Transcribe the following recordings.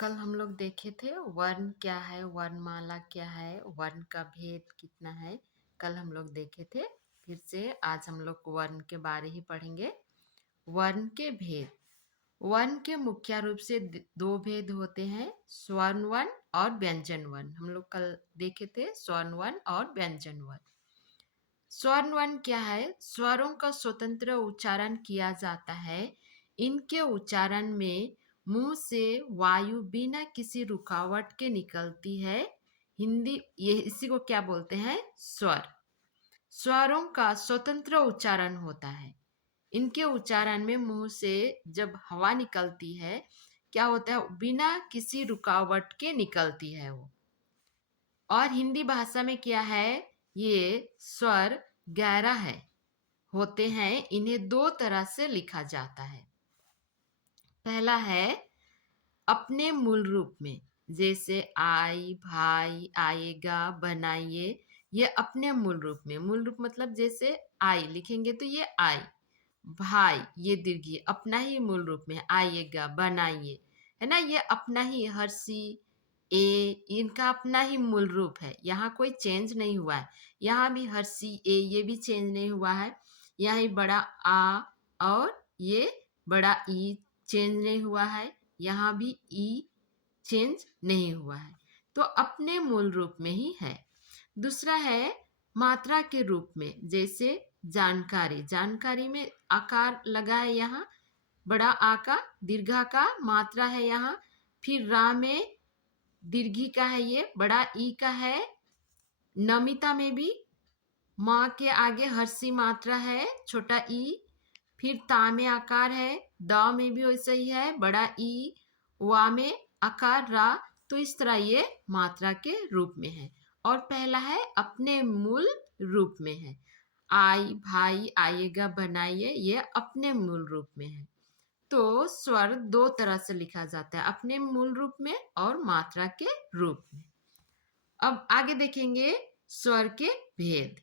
कल हम लोग देखे थे वर्ण क्या है, वर्णमाला क्या है, वर्ण का भेद कितना है। कल हम लोग देखे थे। फिर से आज हम लोग वर्ण के बारे ही पढ़ेंगे। वर्ण के भेद। वर्ण के मुख्य रूप से दो भेद होते हैं, स्वर्ण वर्ण और व्यंजन वर्ण। हम लोग कल देखे थे स्वर्ण वर्ण और व्यंजन वर्ण। स्वर्ण वर्ण क्या है? स्वरों का स्वतंत्र उच्चारण किया जाता है। इनके उच्चारण में मुंह से वायु बिना किसी रुकावट के निकलती है। हिंदी ये इसी को क्या बोलते हैं? स्वर। स्वरों का स्वतंत्र उच्चारण होता है। इनके उच्चारण में मुंह से जब हवा निकलती है, क्या होता है? बिना किसी रुकावट के निकलती है वो। और हिंदी भाषा में क्या है? ये स्वर गहरा है होते हैं। इन्हें दो तरह से लिखा जाता है। पहला है अपने मूल रूप में, जैसे आई, भाई, आएगा, बनाइए। ये अपने मूल रूप में। मूल रूप मतलब जैसे आई लिखेंगे तो ये आई। भाई ये दीर्घी अपना ही मूल रूप में, आइएगा, बनाइए, है ना। ये अपना ही हर्षी ए, इनका अपना ही मूल रूप है। यहाँ कोई चेंज नहीं हुआ है। यहाँ भी हर्षी ए ये भी चेंज नहीं हुआ है। यहाँ ही बड़ा आ और ये बड़ा ई चेंज नहीं हुआ है। यहाँ भी ई चेंज नहीं हुआ है। तो अपने मूल रूप में ही है। दूसरा है मात्रा के रूप में, जैसे जानकारी। जानकारी में आकार लगा है यहाँ, बड़ा आ का, दीर्घा का मात्रा है यहाँ। फिर रा में दीर्घी का है, ये बड़ा ई का है। नमिता में भी माँ के आगे हर्षी मात्रा है, छोटा ई। फिर ता में आकार है, द में भी वैसा ही है, बड़ा ई। वा में आकार रा। तो इस तरह ये मात्रा के रूप में है। और पहला है अपने मूल रूप में है। आई, भाई, आइएगा, बनाइए, ये अपने मूल रूप में है। तो स्वर दो तरह से लिखा जाता है, अपने मूल रूप में और मात्रा के रूप में। अब आगे देखेंगे स्वर के भेद।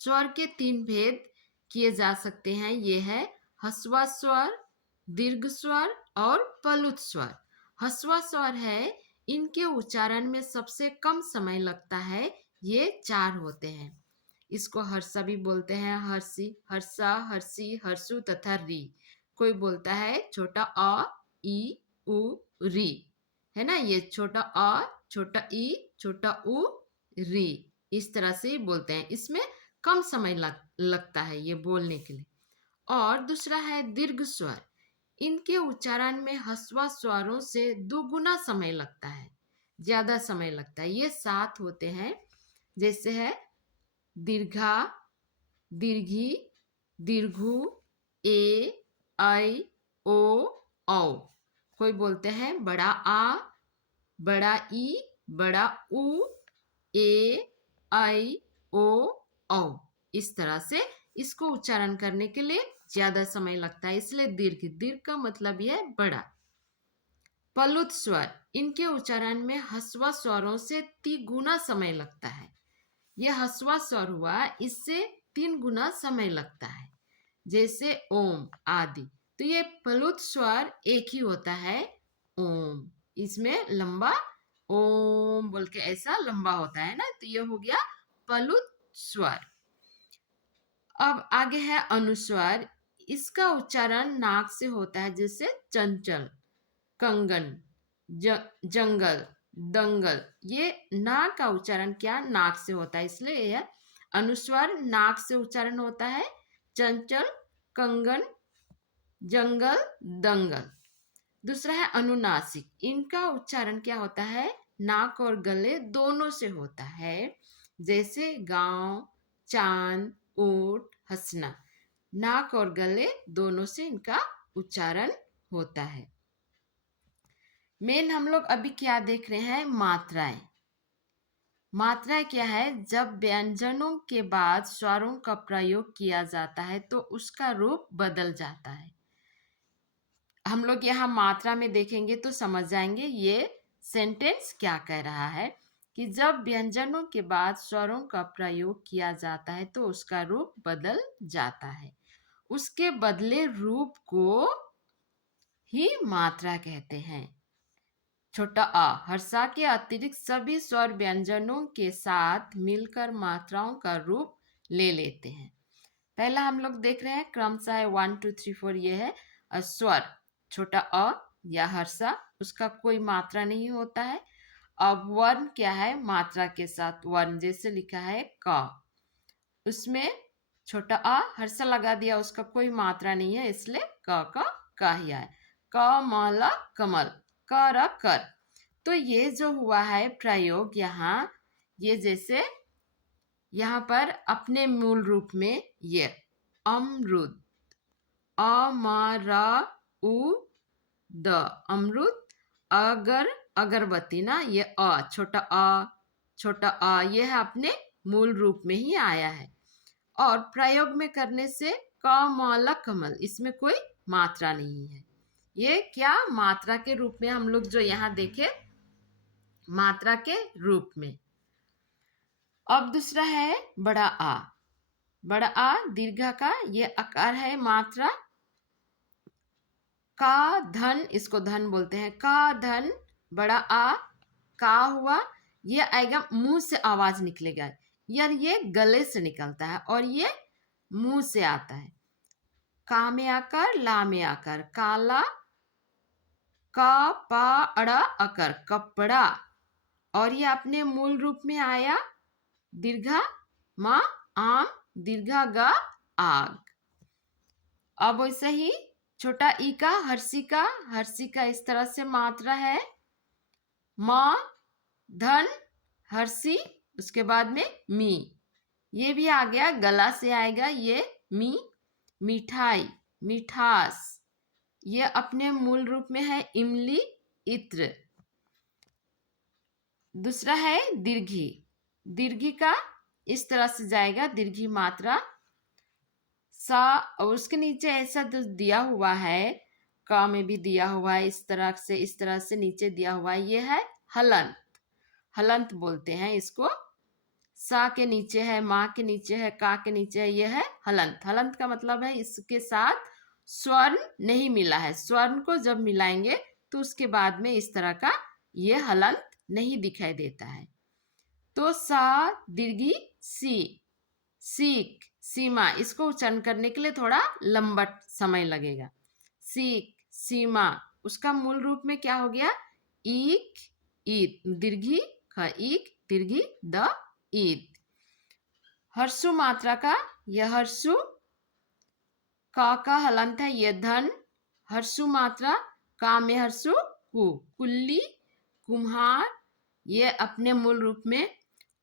स्वर के तीन भेद किए जा सकते हैं। ये है ह्रस्व स्वर, दीर्घ स्वर और प्लुत स्वर। ह्रस्व स्वर है, इनके उच्चारण में सबसे कम समय लगता है। ये चार होते हैं। इसको हर्षा भी बोलते हैं, हर्षी, हर्षा, हर्षी, हर्षु तथा री। कोई बोलता है छोटा अ, ई, उ, री, है ना। ये छोटा अ, छोटा ई, छोटा उ, री, इस तरह से ही बोलते हैं। इसमें कम समय लगता है ये बोलने के लिए। और दूसरा है दीर्घ स्वर। इनके उच्चारण में ह्रस्व स्वरों से दुगुना समय लगता है, ज्यादा समय लगता है। ये सात होते हैं, जैसे है दीर्घा, दीर्घी, दीर्घु, ए, ऐ, ओ, औ। कोई बोलते हैं बड़ा आ, बड़ा ई, बड़ा उ, ए, ऐ, ओ, औ। इस तरह से इसको उच्चारण करने के लिए ज्यादा समय लगता है, इसलिए दीर्घ। दीर्घ का मतलब यह है बड़ा। प्लुत स्वर, इनके उच्चारण में ह्रस्व स्वरों से तिगुना समय लगता है। यह ह्रस्व स्वर हुआ, इससे 3 गुना समय लगता है, जैसे ओम आदि। तो ये प्लुत स्वर एक ही होता है, ओम। इसमें लंबा ओम बोल के ऐसा लंबा होता है ना, तो ये हो गया प्लुत स्वर। अब आगे है अनुस्वर। इसका उच्चारण नाक से होता है, जैसे चंचल, कंगन, जंगल, दंगल। ये नाक का उच्चारण क्या नाक से होता है, इसलिए यह अनुस्वर नाक से उच्चारण होता है। चंचल, कंगन, जंगल, दंगल। दूसरा है अनुनासिक। इनका उच्चारण क्या होता है? नाक और गले दोनों से होता है, जैसे गांव, चांद, ऊंट, हंसना। नाक और गले दोनों से इनका उच्चारण होता है। मेन हम लोग अभी क्या देख रहे हैं? मात्राएं। मात्रा क्या है? जब व्यंजनों के बाद स्वरों का प्रयोग किया जाता है तो उसका रूप बदल जाता है। हम लोग यहाँ मात्रा में देखेंगे तो समझ जाएंगे ये सेंटेंस क्या कह रहा है, कि जब व्यंजनों के बाद स्वरों का प्रयोग किया जाता है तो उसका रूप बदल जाता है। उसके बदले रूप को ही मात्रा कहते हैं। छोटा अ हर्षा के अतिरिक्त सभी स्वर व्यंजनों के साथ मिलकर मात्राओं का रूप ले लेते हैं। पहला हम लोग देख रहे हैं क्रमशः है 1 2 3 4 ये है स्वर छोटा अ या हर्षा उसका कोई मात्रा नहीं होता है। अब वर्ण क्या है मात्रा के साथ वर्ण जैसे लिखा है क उसमें छोटा अ हर्षा लगा दिया उसका कोई मात्रा नहीं है इसलिए क ही है। कमल कमल कर कर। तो ये जो हुआ है प्रयोग यहाँ ये जैसे यहाँ पर अपने मूल रूप में ये अमरुद द अमरुद अगर अगरबत्ती ना ये छोटा अ ये है अपने मूल रूप में ही आया है और प्रयोग में करने से कमल कमल इसमें कोई मात्रा नहीं है। ये क्या मात्रा के रूप में हम लोग जो यहाँ देखे मात्रा के रूप में। अब दूसरा है बड़ा आ दीर्घ का ये आकार है मात्रा का धन इसको धन बोलते हैं का धन बड़ा आ का हुआ ये आएगा मुंह से आवाज निकलेगा यार ये गले से निकलता है और ये मुंह से आता है। का में आकर ला में आकर काला का पा अड़ा अकर कपड़ा और ये अपने मूल रूप में आया दीर्घा माँ आम दीर्घा गा आग। अब वैसे ही छोटा ई का हर्षी का इस तरह से मात्रा है माँ धन हर्षी उसके बाद में मी ये भी आ गया गला से आएगा ये मी मिठाई मिठास ये अपने मूल रूप में है इमली इत्र। दूसरा है दीर्घी का इस तरह से जाएगा दीर्घी मात्रा सा और उसके नीचे ऐसा तो दिया हुआ है का में भी दिया हुआ है इस तरह से नीचे दिया हुआ है ये है हलंत बोलते हैं इसको। सा के नीचे है माँ के नीचे है का के नीचे है ये है हलंत का मतलब है इसके साथ स्वर्ण नहीं मिला है स्वर्ण को जब मिलाएंगे तो उसके बाद में इस तरह का ये हलंत नहीं दिखाई देता है। तो सा दीर्घी सीख सीमा इसको उच्चारण करने के लिए थोड़ा लंबा समय लगेगा सीख सीमा उसका मूल रूप में क्या हो गया ईक ईद दीर्घी ख ईक दीर्घी द ईद। हर्षु मात्रा का यह हर्षु का हलंत है यह धन हर्षु मात्रा का में हर्षु कुल्ली कुम्हार ये अपने मूल रूप में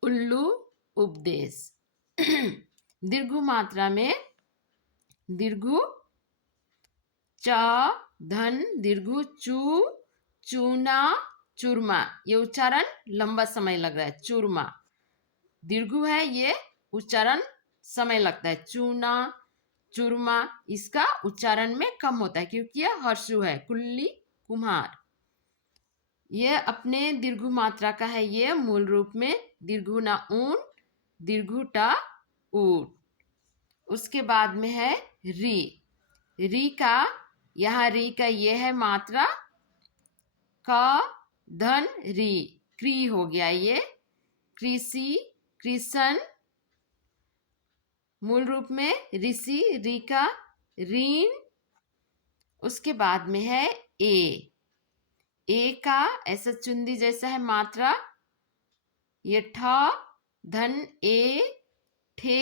उल्लू उपदेश। दीर्घु मात्रा में दीर्घु च धन दीर्घु चू चूना चूरमा ये उच्चारण लंबा समय लग रहा है चूरमा दीर्घु है ये उच्चारण समय लगता है चूना चूरमा इसका उच्चारण में कम होता है क्योंकि यह हर्षु है कुल्ली कुम्हार ये अपने दीर्घु मात्रा का है ये मूल रूप में दीर्घु ना ऊन दीर्घु टा ऊट। उसके बाद में है री का यहाँ री का ये है मात्रा का धन री क्री हो गया ये कृषि कृषण मूल रूप में ऋषि री का ऋण। उसके बाद में है ए का ऐसा चुंदी जैसा है मात्रा ये ठ धन ए ठे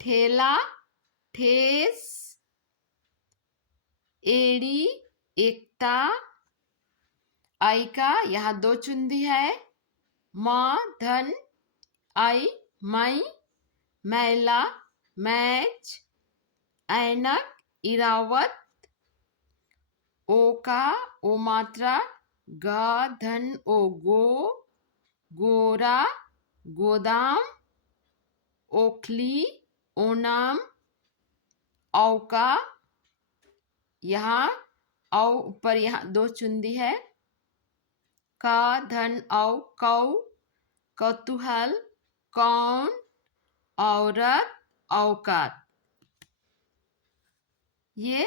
ठेला ठेस एड़ी एकता आई का यहाँ दो चुंदी है माँ धन आई मई मैला मैच ऐनक इरावत ओ का ओ मात्रा ग धन ओ गोरा गोदाम ओखली ओनाम औ का यहाँ औ ऊपर यहाँ दो चुंदी है का धन औ कौ कौतूहल कौन औरत औकात। ये